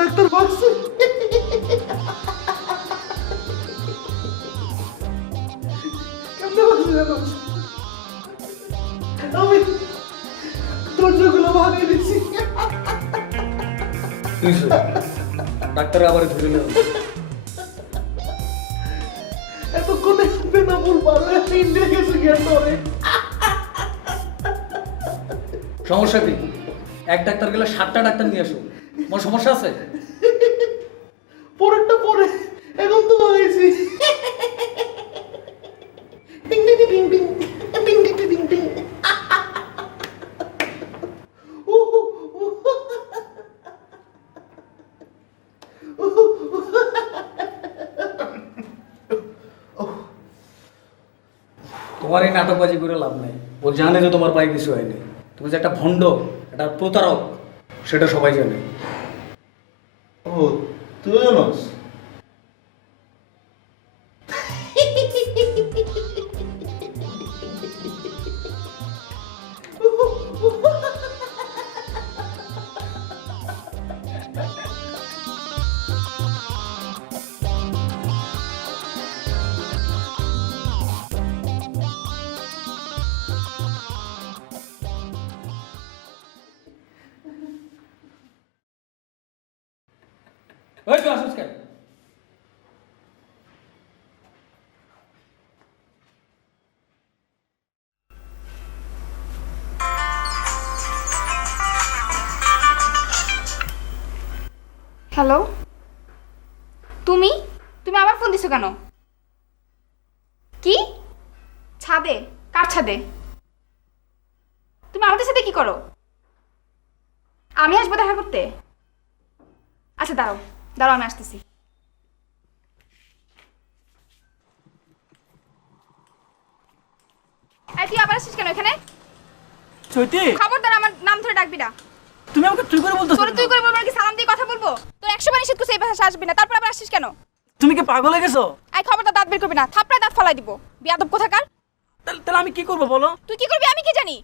Dak terpaksa. দরজাগুলো ভাঙিয়ে দিচ্ছি। ডাক্তার আবার ধরে নেব এতক্ষণে বেনাপুর পারবে ইন্ডিয়া গেছে গিয়ে সমস্যা কি? এক ডাক্তার গেলে সাতটা ডাক্তার নিয়ে আসো। তোমার সমস্যা আছে? পরেরটা পরে এখন তো হয়েছি। তোমার এই নাটকবাজি করে লাভ নেই। ও জানে যে তোমার পায়ে কিছু হয়নি। তুমি যে একটা ভণ্ড, একটা প্রতারক, সেটা সবাই জানে। ও তুই জানোস? ওই তো আসুস হ্যালো তুমি? তুমি আবার ফোন দিছো কেন? কি? ছাদে, কার ছাদে? তুমি আমাদের সাথে কি করো? আমি আসব দেখা করতে? আচ্ছা দাঁড়াও। দাঁড়াও আমি আসতেছি। এই, তুই আবার আসছিস কেন এখানে? চৈতি! খবরদার আমার নাম ধরে ডাকবি না। তুমি আমাকে তুই করে বলতেছো তোরে তুই করে বলব নাকি সালাম দিয়ে কথা বলব? তোর একশো বার নিষেধ করছে এই ভাষা আসবি না তারপর আবার আসছিস কেন? তুমি কি পাগল হয়ে গেছো? আই খবরদার দাঁত বের করবি না থাপড়ায় দাঁত ফলাই দিব। বিয়াদব কোথাকার? তাহলে তাহলে আমি কি করব বলো? তুই কি করবি আমি কি জানি?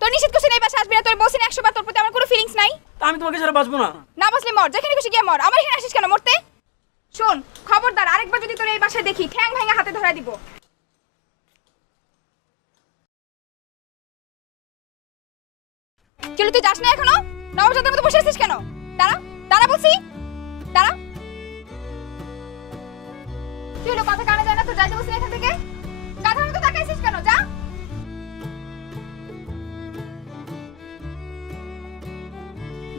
তোর নিষেধ করছে এই বাসা আসবি না তোর না একশো বার তোর প্রতি আমার কোনো ফিলিংস নাই? আমি তোমাকে ছাড়া বাঁচবো না। না বসলে মর যেখানে খুশি গিয়ে মর। আমার এখানে আসিস কেন মরতে শোন খবরদার আরেকবার যদি তোর এই বাসায় দেখি। ঠ্যাং ভেঙে হাতে ধরা দিব। চলো তুই যাস না এখনও? নবজাতের মতো বসে আছিস কেন? দাঁড়া দাঁড়া বলছি। দাঁড়া। হলো কথা কানে যায় না, তো যাইতে বসলি এখান থেকে। গাধার মতো তাকাইছিস কেন? যা।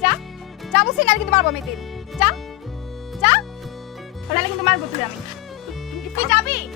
যা যা বলছি না কিন্তু মারবো আমি তুই যা যা। ওনালে কিন্তু মারবো তুই আমি। 你非加币。